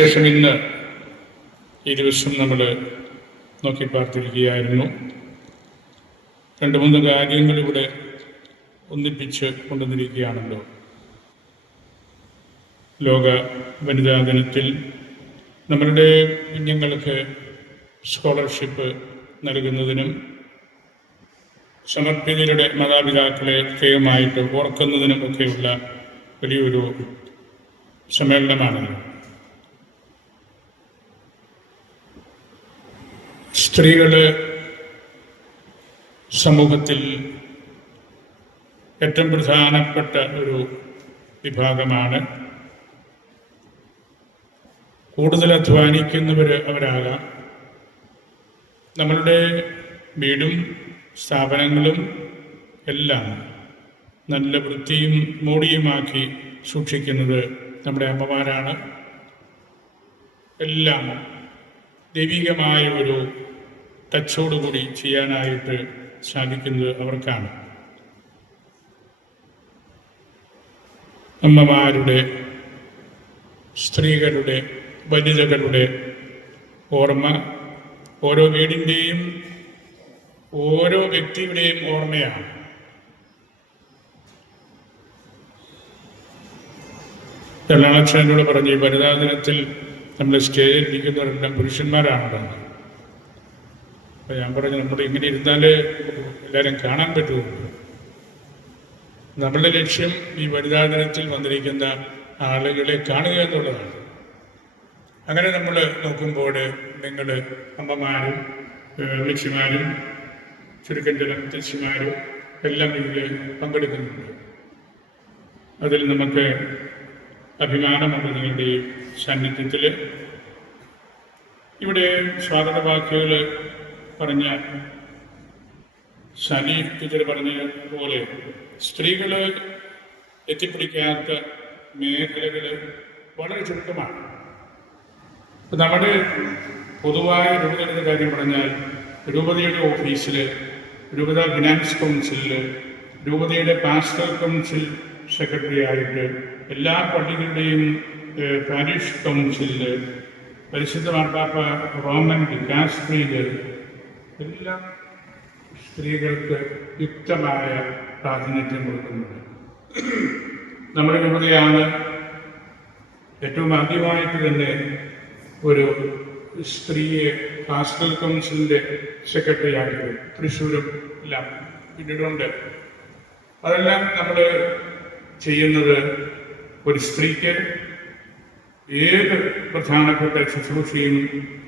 ശേഷം ഇന്ന് ഈ ദിവസം നമ്മൾ നോക്കി പാർത്തിരിക്കുകയായിരുന്നു രണ്ട് മൂന്ന് കാര്യങ്ങൾ ഇവിടെ ഒന്നിപ്പിച്ച് കൊണ്ടുവന്നിരിക്കുകയാണല്ലോ. ലോക വനിതാ ദിനത്തിൽ നമ്മളുടെ കുഞ്ഞുങ്ങൾക്ക് സ്കോളർഷിപ്പ് നൽകുന്നതിനും സമർപ്പിതരുടെ മാതാപിതാക്കളെ പ്രത്യേകമായിട്ട് ഓർക്കുന്നതിനും ഒക്കെയുള്ള വലിയൊരു സമ്മേളനമാണല്ലോ. സ്ത്രീകൾ സമൂഹത്തിൽ ഏറ്റവും പ്രധാനപ്പെട്ട ഒരു വിഭാഗമാണ്. കൂടുതൽ അധ്വാനിക്കുന്നവർ അവരാകാം. നമ്മളുടെ വീടും സ്ഥാപനങ്ങളും എല്ലാം നല്ല വൃത്തിയും മൂടിയുമാക്കി സൂക്ഷിക്കുന്നത് നമ്മുടെ അമ്മമാരാണ്. എല്ലാം ദൈവികമായ ഒരു ടച്ചോടുകൂടി ചെയ്യാനായിട്ട് സാധിക്കുന്നത് അവർക്കാണ്. അമ്മമാരുടെ സ്ത്രീകളുടെ വനിതകളുടെ ഓർമ്മ ഓരോ വീടിന്റെയും ഓരോ വ്യക്തിയുടെയും ഓർമ്മയാണ്. എറണാകുളച്ചനോട് പറഞ്ഞു ഈ വനിതാ ദിനത്തിൽ നമ്മൾ സ്റ്റേജിൽ നിൽക്കുന്നവരെല്ലാം പുരുഷന്മാരാണല്ലോ അപ്പൊ ഞാൻ പറഞ്ഞു നമ്മൾ ഇങ്ങനെ ഇരുന്നാലേ എല്ലാവരും കാണാൻ പറ്റുള്ളൂ. നമ്മളുടെ ലക്ഷ്യം ഈ വനിതാ ദിനത്തിൽ വന്നിരിക്കുന്ന ആളുകളെ കാണുക എന്നുള്ളതാണ്. അങ്ങനെ നമ്മൾ നോക്കുമ്പോൾ നിങ്ങൾ അമ്മമാരും ലക്ഷ്യമാരും ചുരുക്കം ചില മുത്തശ്ശിമാരും എല്ലാം ഇതിൽ പങ്കെടുക്കുന്നുണ്ട്. അതിൽ നമുക്ക് ഈ സാന്നിധ്യത്തിൽ ഇവിടെ സ്വാഗതവാക്യങ്ങൾ പറഞ്ഞ ശനി ടീച്ചർ പറഞ്ഞ പോലെ സ്ത്രീകൾ എത്തിപ്പിടിക്കാത്ത മേഖലകൾ വളരെ ചുരുക്കമാണ്. നമ്മുടെ പൊതുവായ രൂപതയുടെ കാര്യം പറഞ്ഞാൽ രൂപതയുടെ ഓഫീസിൽ രൂപത ഫിനാൻസ് കൗൺസിലിൽ രൂപതയുടെ പാസ്റ്റൽ കൗൺസിൽ സെക്രട്ടറി ആയിട്ട് എല്ലാ പള്ളികളുടെയും പാരിഷ് കൗൺസിലിൽ പരിശുദ്ധ മാർപ്പാപ്പ റോമൻ വികാസ്ത്രീകൾ എല്ലാം സ്ത്രീകൾക്ക് യുക്തമായ പ്രാതിനിധ്യം കൊടുക്കുന്നുണ്ട്. നമ്മുടെ ഇവിടെയാണ് ഏറ്റവും ആദ്യമായിട്ട് തന്നെ ഒരു സ്ത്രീയെ പാസ്റ്റൽ കൗൺസിലിന്റെ സെക്രട്ടറി ആയിട്ട് തൃശ്ശൂരും എല്ലാം പിന്നീടുണ്ട് അതെല്ലാം നമ്മൾ ചെയ്യുന്നത് ഒരു സ്ത്രീക്ക് ഏത് പ്രധാനപ്പെട്ട ശുശ്രൂഷയും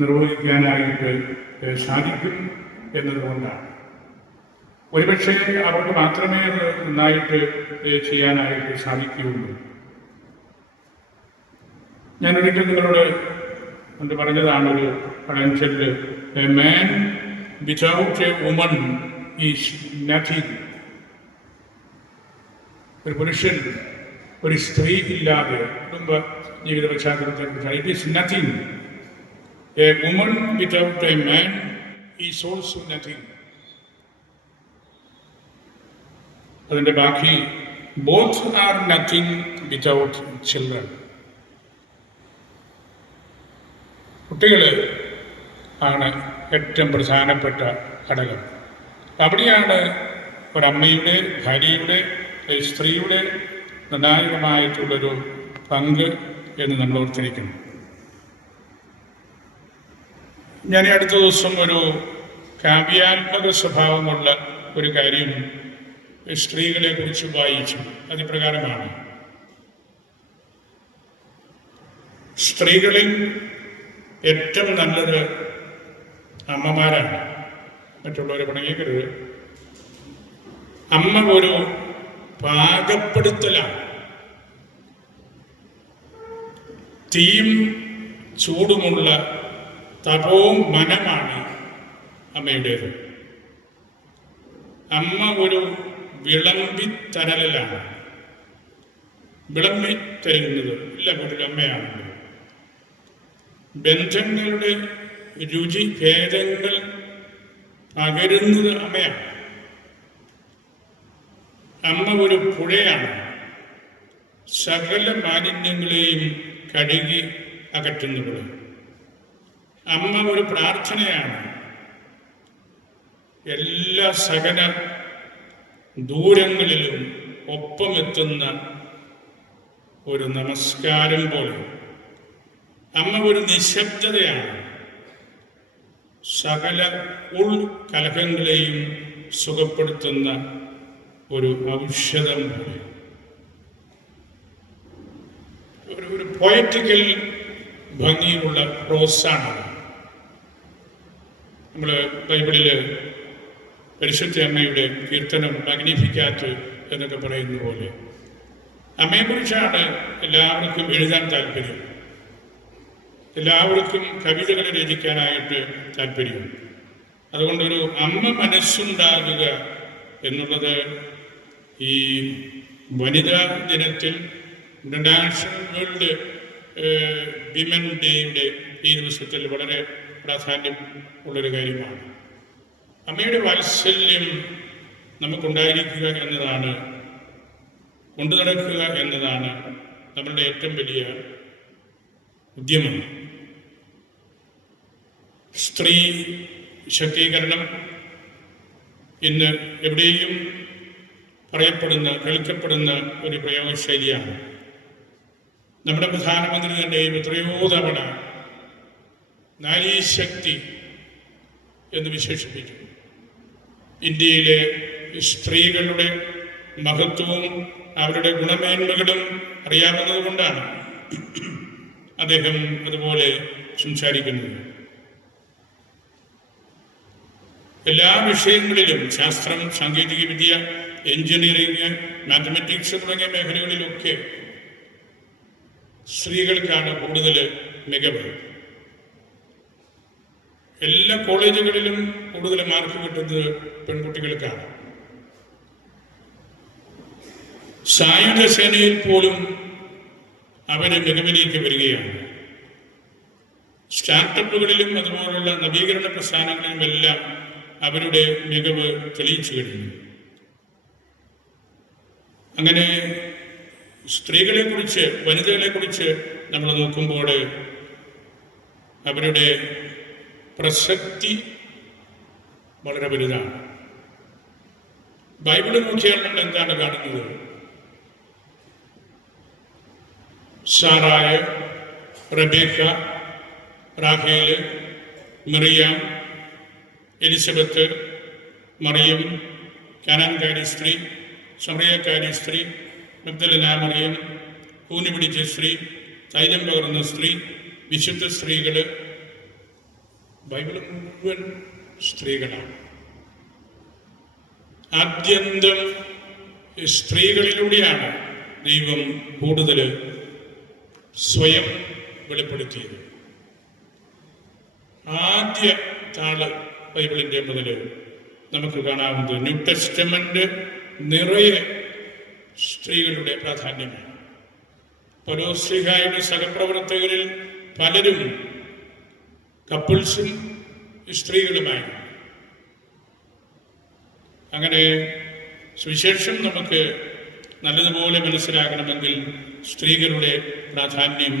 നിർവഹിക്കാനായിട്ട് സാധിക്കും എന്നതുകൊണ്ടാണ്. ഒരുപക്ഷെ അവർക്ക് മാത്രമേ അത് നന്നായിട്ട് ചെയ്യാനായിട്ട് സാധിക്കുകയുള്ളൂ. ഞാൻ ഒരിക്കൽ നിങ്ങളോട് പണ്ട് പറഞ്ഞതാണ് ഒരു പഴഞ്ചൊല്ല് a man without a woman is nothing ഒരു പുരുഷൻ ഒരു സ്ത്രീ ഇല്ലാതെ കുടുംബ ജീവിത പശ്ചാത്തലത്തെ nothing a woman man is also nothing അതിന്റെ ബാക്കി both are nothing without children കുട്ടികൾ ആണ് ഏറ്റവും പ്രധാനപ്പെട്ട ഘടകം. അവിടെയാണ് ഒരമ്മയുടെ ഭാര്യയുടെ സ്ത്രീയുടെ നിർണായകമായിട്ടുള്ളൊരു പങ്ക് എന്ന് നമ്മൾ ഓർത്തിരിക്കുന്നു ഞാൻ ഈ അടുത്ത ദിവസം ഒരു കാവ്യാത്മക സ്വഭാവമുള്ള ഒരു കാര്യം സ്ത്രീകളെ കുറിച്ച് വായിച്ചു. അതിപ്രകാരമാണ്. സ്ത്രീകളിൽ ഏറ്റവും നല്ലത് അമ്മമാരാണ്. മറ്റുള്ളവരെ പണങ്ങിക്കരുത് അമ്മ ഒരു പാകപ്പെടുത്തലാണ്. തീയും ചൂടുമുള്ള തപവും മനമാണ് അമ്മയുടേത്. അമ്മ ഒരു വിളമ്പിത്തരലാണ് വിളമ്പി തരുന്നത് എല്ലാ വീട്ടിലും അമ്മയാണല്ലോ ബന്ധങ്ങളുടെ രുചി ഭേദങ്ങൾ പകരുന്നത് അമ്മയാണ്. അമ്മ ഒരു പുഴയാണ്. സകല മാലിന്യങ്ങളെയും കഴുകി അകറ്റുന്നത് അമ്മ ഒരു പ്രാർത്ഥനയാണ്. എല്ലാ സകല ദൂരങ്ങളിലും ഒപ്പമെത്തുന്ന ഒരു നമസ്കാരം പോലെ. അമ്മ ഒരു നിശബ്ദതയാണ്. സകല ഉൾ കലഹങ്ങളെയും സുഖപ്പെടുത്തുന്ന ഒരു ഔഷധം പോലെ. ഒരു ഒരു പോയറ്റിക്കൽ ഭംഗിയുള്ള പ്രോസാണ്. നമ്മൾ ബൈബിളിൽ പരിശുദ്ധ അമ്മയുടെ കീർത്തനം മഗ്നിഫിക്കാറ്റ് എന്നൊക്കെ പറയുന്ന പോലെ. അമ്മയെക്കുറിച്ചാണ് എല്ലാവർക്കും എഴുതാൻ താല്പര്യം. എല്ലാവർക്കും കവിതകൾ രചിക്കാനായിട്ട് താല്പര്യം. അതുകൊണ്ടൊരു അമ്മ മനസ്സുണ്ടാകുക എന്നുള്ളത് ഈ വനിതാ ദിനത്തിൽ ഇന്റർനാഷണൽ വേൾഡ് വിമൻ ഡേയുടെ ഈ ദിവസത്തിൽ വളരെ പ്രാധാന്യം ഉള്ളൊരു കാര്യമാണ്. അമ്മയുടെ വാത്സല്യം നമുക്കുണ്ടായിരിക്കുക എന്നതാണ് കൊണ്ടു നടക്കുക എന്നതാണ് നമ്മളുടെ ഏറ്റവും വലിയ ഉദ്യമം. സ്ത്രീ ശക്തീകരണം ഇന്ന് എവിടെയും പറയപ്പെടുന്ന കേൾക്കപ്പെടുന്ന ഒരു പ്രയോഗശൈലിയാണ്. നമ്മുടെ പ്രധാനമന്ത്രി തന്നെയും എത്രയോ തവണ നാരീശക്തി എന്ന് വിശേഷിപ്പിച്ചു. ഇന്ത്യയിലെ സ്ത്രീകളുടെ മഹത്വവും അവരുടെ ഗുണമേന്മകളും അറിയാവുന്നതുകൊണ്ടാണ് അദ്ദേഹം അതുപോലെ സംസാരിക്കുന്നത്. എല്ലാ വിഷയങ്ങളിലും ശാസ്ത്രം സാങ്കേതികവിദ്യ എഞ്ചിനീയറിംഗ് മാത്തമെറ്റിക്സ് തുടങ്ങിയ മേഖലകളിലൊക്കെ സ്ത്രീകൾക്കാണ് കൂടുതൽ മികവ്. എല്ലാ കോളേജുകളിലും കൂടുതൽ മാർക്ക് കിട്ടുന്നത് പെൺകുട്ടികൾക്കാണ്. സായുധ സേനയിൽ പോലും അവർ മികവിലേക്ക് വരികയാണ്. സ്റ്റാർട്ടപ്പുകളിലും അതുപോലുള്ള നവീകരണ പ്രസ്ഥാനങ്ങളിലും എല്ലാം അവരുടെ മികവ് തെളിയിച്ചു കഴിഞ്ഞു. അങ്ങനെ സ്ത്രീകളെ കുറിച്ച് വനിതകളെ കുറിച്ച് നമ്മൾ നോക്കുമ്പോൾ അവരുടെ പ്രസക്തി വളരെ വലുതാണ്. ബൈബിൾ നോക്കിയാൽ നമ്മൾ എന്താണ് കാണുന്നത്? സാറായ റബേക്ക റാഹേൽ മറിയാം എലിസബത്ത് മറിയം കാനാൻകാരി സ്ത്രീ സമറിയക്കാരി സ്ത്രീ മഗ്ദലന മറിയം കൂനി പിടിച്ച സ്ത്രീ തൈലം പകർന്ന സ്ത്രീ വിശുദ്ധ സ്ത്രീകൾ ബൈബിൾ മുഴുവൻ സ്ത്രീകളാണ്. ആദ്യന്തം സ്ത്രീകളിലൂടെയാണ് ദൈവം കൂടുതൽ സ്വയം വെളിപ്പെടുത്തിയത്. ആദ്യ താൾ ബൈബിളിന്റെ മുതൽ നമുക്ക് കാണാവുന്നത് ന്യൂ ടെസ്റ്റമെന്റ് നിറയെ സ്ത്രീകളുടെ പ്രാധാന്യമാണ്. പരോസ്ലിഹായുടെ സഹപ്രവർത്തകരിൽ പലരും കപ്പിൾസും സ്ത്രീകളുമായി അങ്ങനെ സുവിശേഷം നമുക്ക് നല്ലതുപോലെ മനസ്സിലാക്കണമെങ്കിൽ സ്ത്രീകളുടെ പ്രാധാന്യം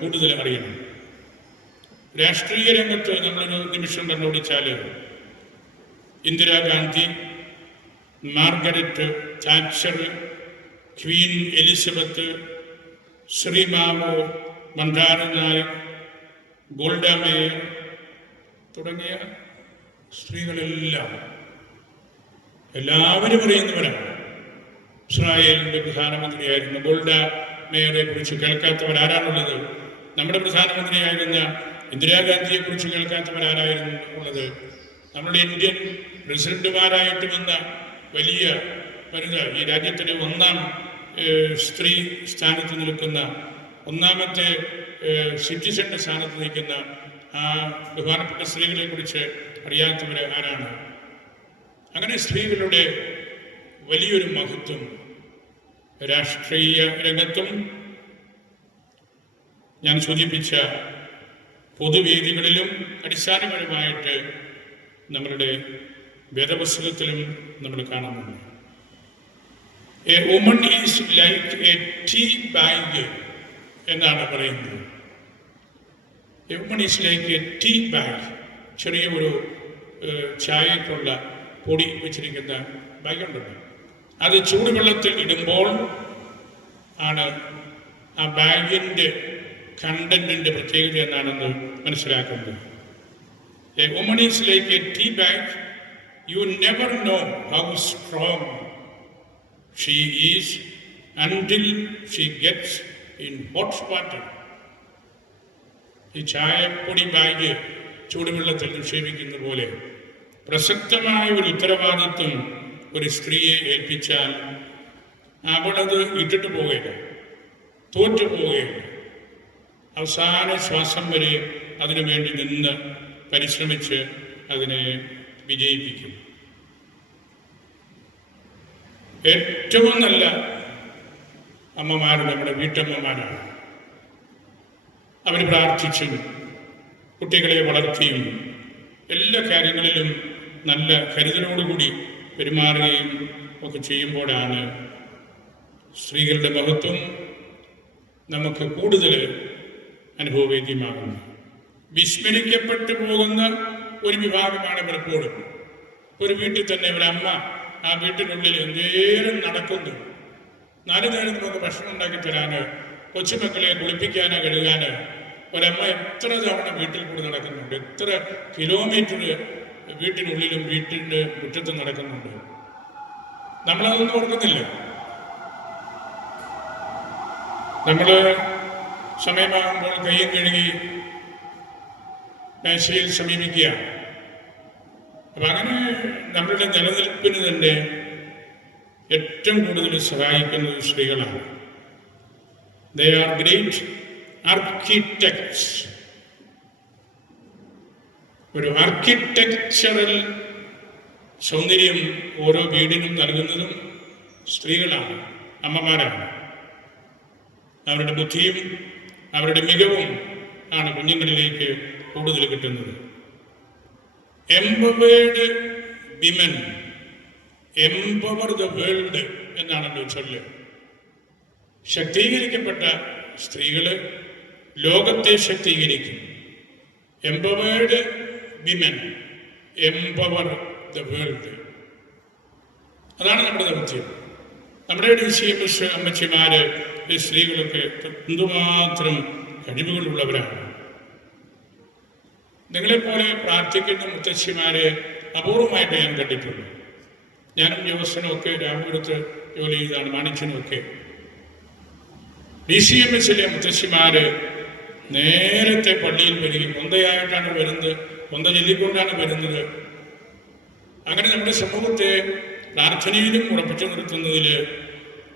കൂടുതൽ അറിയണം. രാഷ്ട്രീയ രംഗത്ത് നമ്മളൊരു നിമിഷം കണ്ടുപിടിച്ചാൽ Indira Gandhi Margaret Thatcher Queen Elizabeth ശ്രീമാവോ മണ്ഡാരനായക് Golda തുടങ്ങിയ സ്ത്രീകളെല്ലാം എല്ലാവരും അറിയുന്നവരാണ് ഇസ്രായേലിന്റെ പ്രധാനമന്ത്രിയായിരുന്ന ഗോൾഡ മേയറെ കുറിച്ച് കേൾക്കാത്തവർ ആരാണുള്ളത്? നമ്മുടെ പ്രധാനമന്ത്രിയായിരുന്ന ഇന്ദിരാഗാന്ധിയെ കുറിച്ച് കേൾക്കാത്തവർ ആരായിരുന്നു ഉള്ളത്? നമ്മുടെ ഇന്ത്യൻ പ്രസിഡന്റുമാരായിട്ട് വന്ന വലിയ വനിത ഈ രാജ്യത്തിലെ ഒന്നാം സ്ത്രീ സ്ഥാനത്ത് നിൽക്കുന്ന ഒന്നാമത്തെ സിറ്റിസന്റെ സ്ഥാനത്ത് നിൽക്കുന്ന ആ ബഹുമാനപ്പെട്ട സ്ത്രീകളെ കുറിച്ച് അറിയാത്തവർ ആരാണ്? അങ്ങനെ സ്ത്രീകളുടെ വലിയൊരു മഹത്വം രാഷ്ട്രീയ രംഗത്തും ഞാൻ സൂചിപ്പിച്ച പൊതുവേദികളിലും അടിസ്ഥാനപരമായിട്ട് നമ്മളുടെ വേദപുസ്തകത്തിലും നമ്മൾ കാണുന്നുണ്ട്. A woman is like a tea bag എന്നാണ് പറയുന്നത്. A woman is tea bag ചെറിയ ഒരു ചായക്കുള്ള പൊടി വെച്ചിരിക്കുന്ന ബാഗുണ്ടല്ലോ. അത് ചൂടുവെള്ളത്തിൽ ഇടുമ്പോൾ ആണ് ആ ബാഗിന്റെ കണ്ടന്റിന്റെ പ്രത്യേകത എന്നാണെന്ന് മനസ്സിലാക്കുന്നത്. A woman is like a tea bag you never know how strong she is until she gets in hot water. ഈ ചായപ്പൊടി ബാഗ് ചൂടുവെള്ളത്തിൽ നിക്ഷേപിക്കുന്ന പോലെ പ്രസക്തമായ ഒരു ഉത്തരവാദിത്വം ഒരു സ്ത്രീയെ ഏൽപ്പിച്ചാൽ അവളത് ഇട്ടിട്ട് പോവുകയില്ല തോറ്റു പോവുകയില്ല അവസാന ശ്വാസം വരെ അതിനുവേണ്ടി നിന്ന് പരിശ്രമിച്ച് അതിനെ വിജയിപ്പിക്കും ഏറ്റവും നല്ല അമ്മമാർ നമ്മുടെ വീട്ടമ്മമാരാണ് അവർ പ്രാർത്ഥിച്ചും കുട്ടികളെ വളർത്തിയും എല്ലാ കാര്യങ്ങളിലും നല്ല കരുതലോടുകൂടി പെരുമാറുകയും ഒക്കെ ചെയ്യുമ്പോഴാണ് സ്ത്രീകളുടെ മഹത്വം നമുക്ക് കൂടുതൽ അനുഭവവേദ്യമാകുന്നത്. വിസ്മരിക്കപ്പെട്ടു പോകുന്ന ഒരു വിഭാഗമാണ് പലപ്പോഴും ഒരു വീട്ടിൽ തന്നെ ഒരു അമ്മ ആ വീട്ടിനുള്ളിൽ എന്തേലും നടക്കുന്നു. നാല് നേരം നമുക്ക് ഭക്ഷണം ഉണ്ടാക്കി തരാന് കൊച്ചുമക്കളെ കുളിപ്പിക്കാനോ കഴുകാന്. ഒരമ്മ എത്ര തവണ വീട്ടിൽ കൂടി നടക്കുന്നുണ്ട്. എത്ര കിലോമീറ്റർ വീട്ടിനുള്ളിലും വീട്ടിന്റെ മുറ്റത്തും നടക്കുന്നുണ്ട്. നമ്മളതൊന്നും ഓർക്കുന്നില്ല. നമ്മൾ സമയമാകുമ്പോൾ കയ്യും കഴുകി മേശയിൽ സമീപിക്കുക അപ്പം അങ്ങനെ നമ്മളുടെ നിലനിൽപ്പിന് തന്നെ ഏറ്റവും കൂടുതൽ സഹായിക്കുന്നത് സ്ത്രീകളാണ്. ദേ ആർ ഗ്രേറ്റ് ആർക്കിടെക്ട്സ് ഒരു ആർക്കിടെക്ചറൽ സൗന്ദര്യം ഓരോ വീടിനും നൽകുന്നതും സ്ത്രീകളാണ് അമ്മമാരാണ്. അവരുടെ ബുദ്ധിയും അവരുടെ മികവും ആണ് കുഞ്ഞുങ്ങളിലേക്ക് കൂടുതൽ കിട്ടുന്നത്. Empowered women. Empower the world എന്നാണല്ലോ ചൊല്ല്. ശക്തീകരിക്കപ്പെട്ട സ്ത്രീകൾ ലോകത്തെ ശക്തീകരിക്കും. Empowered women. Empower the world. അതാണ് നമ്മുടെ ദൗത്യം. നമ്മുടെ വിഷയം അമ്മച്ചിമാര് സ്ത്രീകളൊക്കെ എന്തുമാത്രം കഴിവുകളുള്ളവരാണ്. നിങ്ങളെപ്പോലെ പ്രാർത്ഥിക്കുന്ന മുത്തശ്ശിമാരെ അപൂർവമായിട്ട് ഞാൻ കണ്ടിട്ടുണ്ട്. ഞാനും ജോസനും രാമപുരത്ത് ജോലി ചെയ്താണ് മാണിച്ചനും ഒക്കെ ഡി സി എം എസിലെ മുത്തശ്ശിമാര് നേരത്തെ പള്ളിയിൽ വരികയും കൊന്തയായിട്ടാണ് വരുന്നത് കൊന്ത ചൊല്ലിക്കൊണ്ടാണ് വരുന്നത്. അങ്ങനെ നമ്മുടെ സമൂഹത്തെ പ്രാർത്ഥനയിലും ഉറപ്പിച്ചു നിർത്തുന്നതിൽ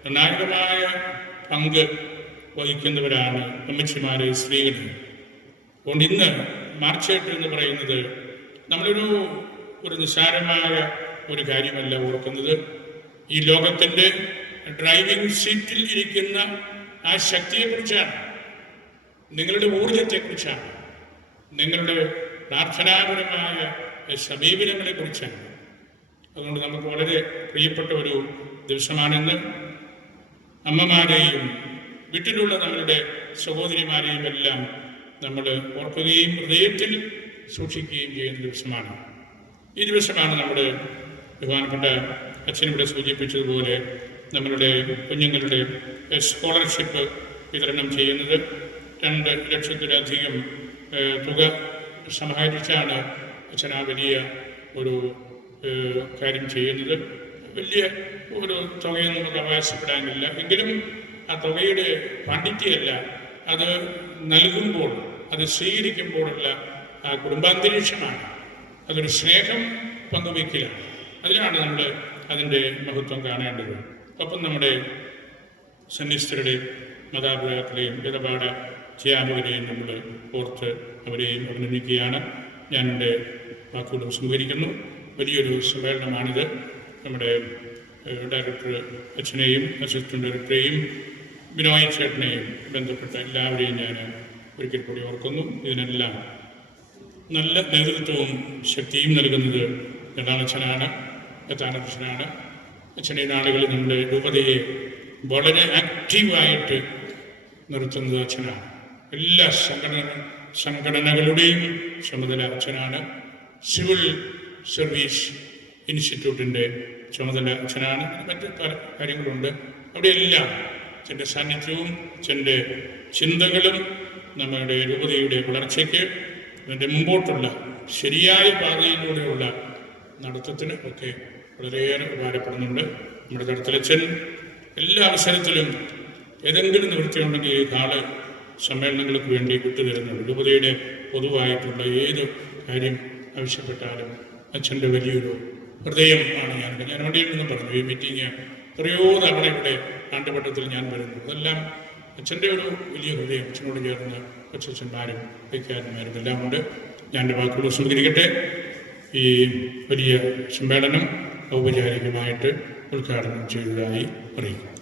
നിർണായകമായ പങ്ക് വഹിക്കുന്നവരാണ് അമ്മച്ചിമാര് സ്ത്രീകൾ അതുകൊണ്ട് ഇന്ന് മാർച്ച് എട്ട് എന്ന് പറയുന്നത് നമ്മളൊരു ഒരു നിസ്സാരമായ ഒരു കാര്യമല്ല ഓർക്കുന്നത്. ഈ ലോകത്തിന്റെ ഡ്രൈവിംഗ് സീറ്റിൽ ഇരിക്കുന്ന ആ ശക്തിയെക്കുറിച്ചാണ്. നിങ്ങളുടെ ഊർജത്തെക്കുറിച്ചാണ് നിങ്ങളുടെ പ്രാർത്ഥനാപരമായ സമീപനങ്ങളെക്കുറിച്ചാണ്. അതുകൊണ്ട് നമുക്ക് വളരെ പ്രിയപ്പെട്ട ഒരു ദിവസമാണെന്ന്. അമ്മമാരെയും വീട്ടിലുള്ള നമ്മളുടെ സഹോദരിമാരെയും എല്ലാം നമ്മൾ ഓർക്കുകയും ഹൃദയത്തിൽ സൂക്ഷിക്കുകയും ചെയ്യുന്ന ദിവസമാണ്. ഈ ദിവസമാണ് നമ്മുടെ ബഹുമാനപ്പെട്ട അച്ഛനിവിടെ സൂചിപ്പിച്ചതുപോലെ നമ്മളുടെ കുഞ്ഞുങ്ങളുടെ സ്കോളർഷിപ്പ് വിതരണം ചെയ്യുന്നത്. രണ്ട് ലക്ഷത്തിലധികം തുക സമാഹരിച്ചാണ് അച്ഛൻ ആ വലിയ ഒരു കാര്യം ചെയ്യുന്നത്. വലിയ ഒരു തുകയൊന്നും നമുക്ക് അവകാശപ്പെടാനില്ല. എങ്കിലും ആ തുകയുടെ ക്വാണ്ടിറ്റി അല്ല. അത് നൽകുമ്പോൾ അത് സ്വീകരിക്കുമ്പോഴുള്ള ആ കുടുംബാന്തരീക്ഷമാണ്. അതൊരു സ്നേഹം പങ്കുവയ്ക്കലാണ്. അതിലാണ് നമ്മൾ അതിന്റെ മഹത്വം കാണേണ്ടത്. ഒപ്പം നമ്മുടെ സന്യസ്തരുടെ മാതാപിതാക്കളെയും ഇടപാട ചെയ്യാവുന്നവരെയും നമ്മൾ ഓർത്ത് അവരെയും അഭിനന്ദിക്കുകയാണ്. ഞാൻ എന്റെ വാക്കുകളും സ്വീകരിക്കുന്നു. വലിയൊരു സമ്മേളനമാണിത്. നമ്മുടെ ഡയറക്ടർ അച്ഛനെയും അസിസ്റ്റന്റ് ഡയറക്ടറെയും ബിനോയ് ചേട്ടനെയും ബന്ധപ്പെട്ട എല്ലാവരെയും ഞാൻ ഒരിക്കൽ കൂടി ഓർക്കുന്നു. ഇതിനെല്ലാം നല്ല നേതൃത്വവും ശക്തിയും നൽകുന്നത് യഥാനച്ഛനാണ് യഥാനച്ഛനാണ് അച്ഛനെ നാളുകളിൽ നമ്മുടെ രൂപതയെ വളരെ ആക്റ്റീവായിട്ട് നിർത്തുന്നത് അച്ഛനാണ്. എല്ലാ സംഘടന സംഘടനകളുടെയും ചുമതല അച്ഛനാണ്. സിവിൽ സർവീസ് ഇൻസ്റ്റിറ്റ്യൂട്ടിന്റെ ചുമതല അച്ഛനാണ്. മറ്റു പല കാര്യങ്ങളുണ്ട്. അവിടെയെല്ലാം അച്ഛന്റെ സാന്നിധ്യവും അച്ഛന്റെ ചിന്തകളും നമ്മുടെ രൂപതയുടെ വളർച്ചയ്ക്ക് അതിന്റെ മുമ്പോട്ടുള്ള ശരിയായ പാതയിലൂടെയുള്ള നടത്തത്തിന് ഒക്കെ വളരെയേറെ ഉപകാരപ്പെടുന്നുണ്ട്. നമ്മുടെ തടത്തിലച്ഛൻ എല്ലാ അവസരത്തിലും ഏതെങ്കിലും നിവൃത്തിയുണ്ടെങ്കിൽ ഈ കാൾ സമ്മേളനങ്ങൾക്ക് വേണ്ടി വിട്ടുതരുന്നുണ്ട്. രൂപതയുടെ പൊതുവായിട്ടുള്ള ഏത് കാര്യം ആവശ്യപ്പെട്ടാലും അച്ഛന്റെ വലിയൊരു ഹൃദയം ആണ് ഞാൻ ഞാൻ വണ്ടിയിൽ നിന്നും പറഞ്ഞു ഈ മീറ്റിംഗ് എത്രയോ തവണ ഇവിടെ ആണ്ടുപട്ടത്തിൽ ഞാൻ വരുന്നു. അതെല്ലാം അച്ഛന്റെ ഒരു വലിയ ഹൃദയം അച്ഛനോട് ചേർന്ന് വൈക്കാരന്മാരും എല്ലാം ഉണ്ട്. ഞാൻ എന്റെ വാക്കുകൾ സ്വീകരിക്കട്ടെ ഈ വലിയ സമ്മേളനം ഔപചാരികമായിട്ട് ഉദ്ഘാടനം ചെയ്തതായി അറിയിക്കുന്നു.